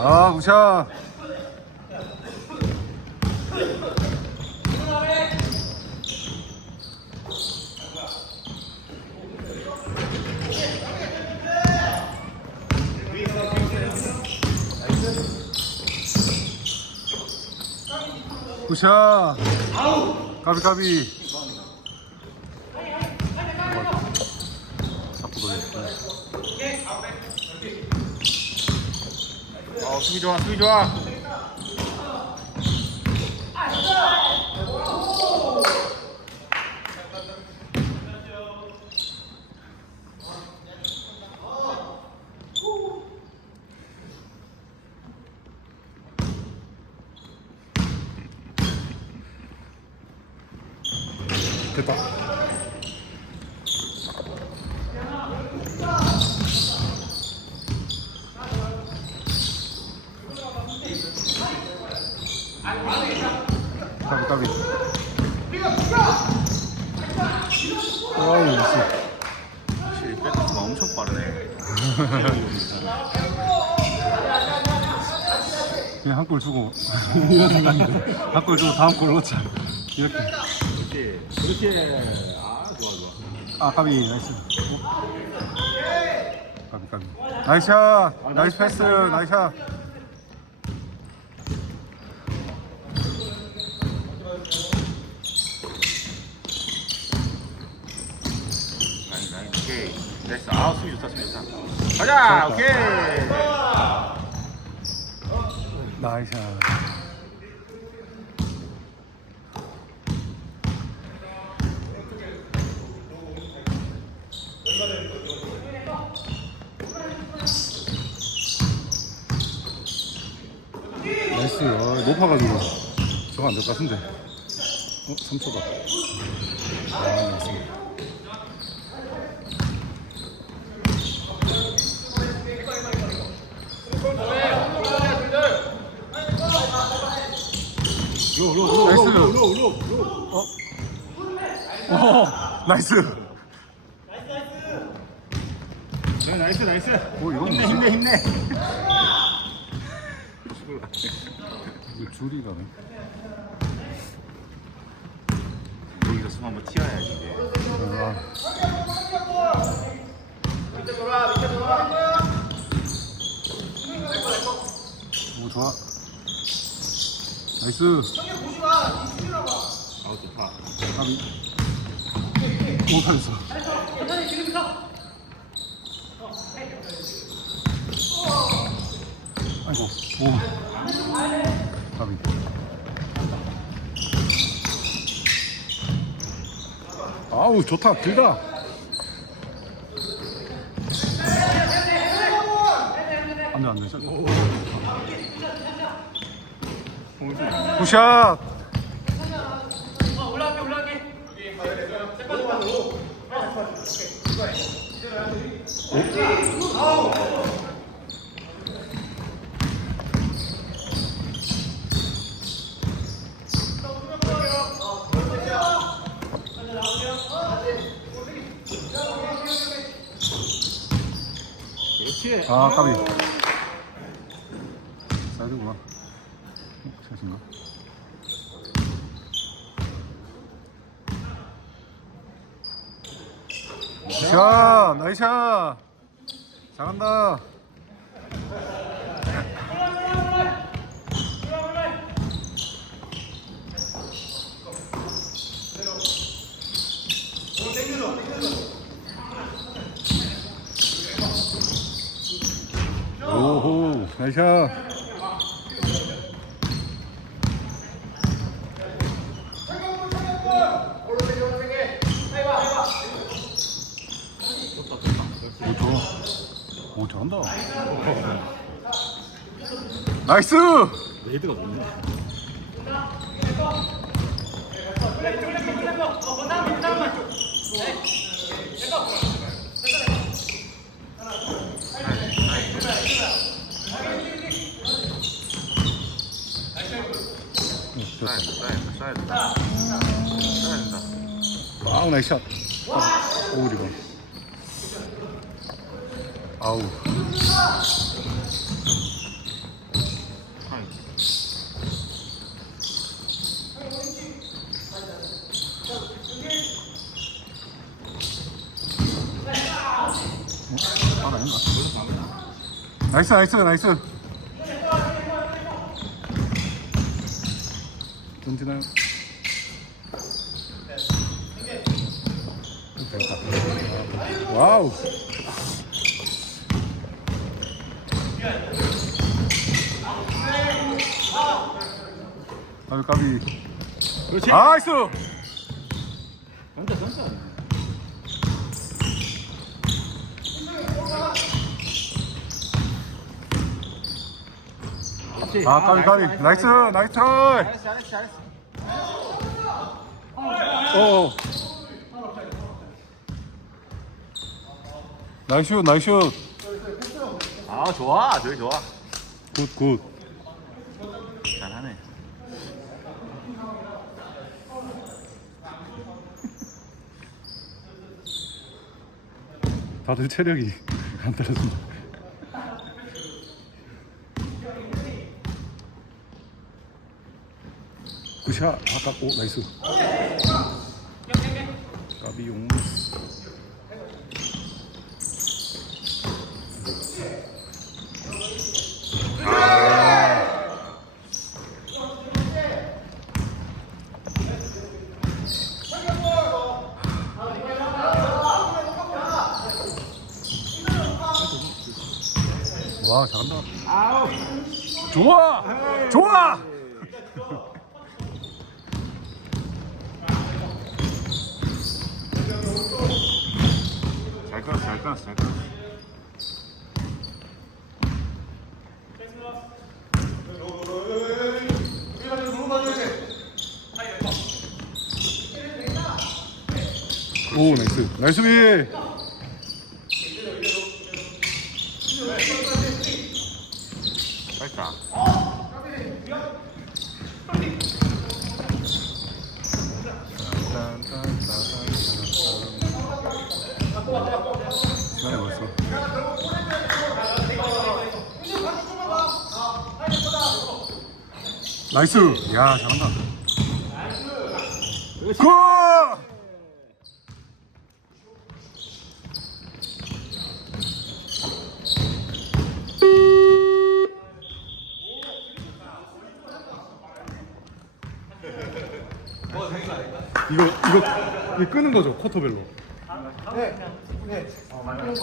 아, 무샤. 무샤. 까비 까비. 자꾸 돌려. 어, 수비 좋아, 수비 좋아. 됐다. 까비 까비. 어이 미치. 확실히 백스가 엄청 빠르네. 그냥 한 골 주고 이런 생각인데 한골 주고 다음 골 넣자 이렇게. 그렇지. 그렇지. 아, 좋아, 좋아. 아 까비 나이스. 까비 까비. 나이스 샷. 나이스 패스. 나이스 샷. 나이, 나이, 오케이. 됐어. 아, 수비 좋다, 수비 좋다. 가자, 오케이. 나이스 샷. 나이스. 아, 높아가지고 저거 안 될 것 같은데. 어, 3초다. 아, 나이스. 로, 로, 로, 나이스. 로, 로, 로, 로, 로. 어, 나이스. 네, 나이스, 나이스. 오, 이건 힘내, 뭐지? 힘내, 힘내. 이거 줄이 가네. 여기서 숨 한번 튀어야지, 이제. 아, 오, 좋아. 나이스. 아우, 좋다. 까비. 오, 잘했어. 아이고, 오. 까비. 아우, 좋다. 길다. 안 돼, 안 돼. 굿샷! 그렇지. 아, 까비. 사이드구나. 어, 샷인가? 샷! 나이스 샷! 잘한다. 나이스 샷. 오. 오, 잘한다. 나이스! 레이드가 뭔데? 줬다. 써야 된다, 써야 된다, 써야 된다. 써야 된다. 아우 나이스 샷. 오 리번. 아우. 아이, 아 아닌가? 나이스 나이스 나이스. 던지나요? 와우. 아유 까비. 그렇지. 나이스. 던져, 던져. 아 까비 까비. 나이스 나이스 트라이. 잘했어, 잘했어, 잘했어. 어. 나이스 슛 나이스 슛. 아, 좋아, 저기 좋아. 굿 굿. 잘하네. 다들 체력이 안 떨어진다. 샷 아까 오 나이스. 까비용. 와 잘한다. 좋아 좋아. 잘 끊었어, 잘 끊었어, 잘 끊었어. 오 나이스 나이스 비. 됐다. 시간이 벌써. 나이스. 야 잘한다. 굿. 이거 이거 이거 끄는 거죠 커터별로. 네. 네. 어, 맞아요.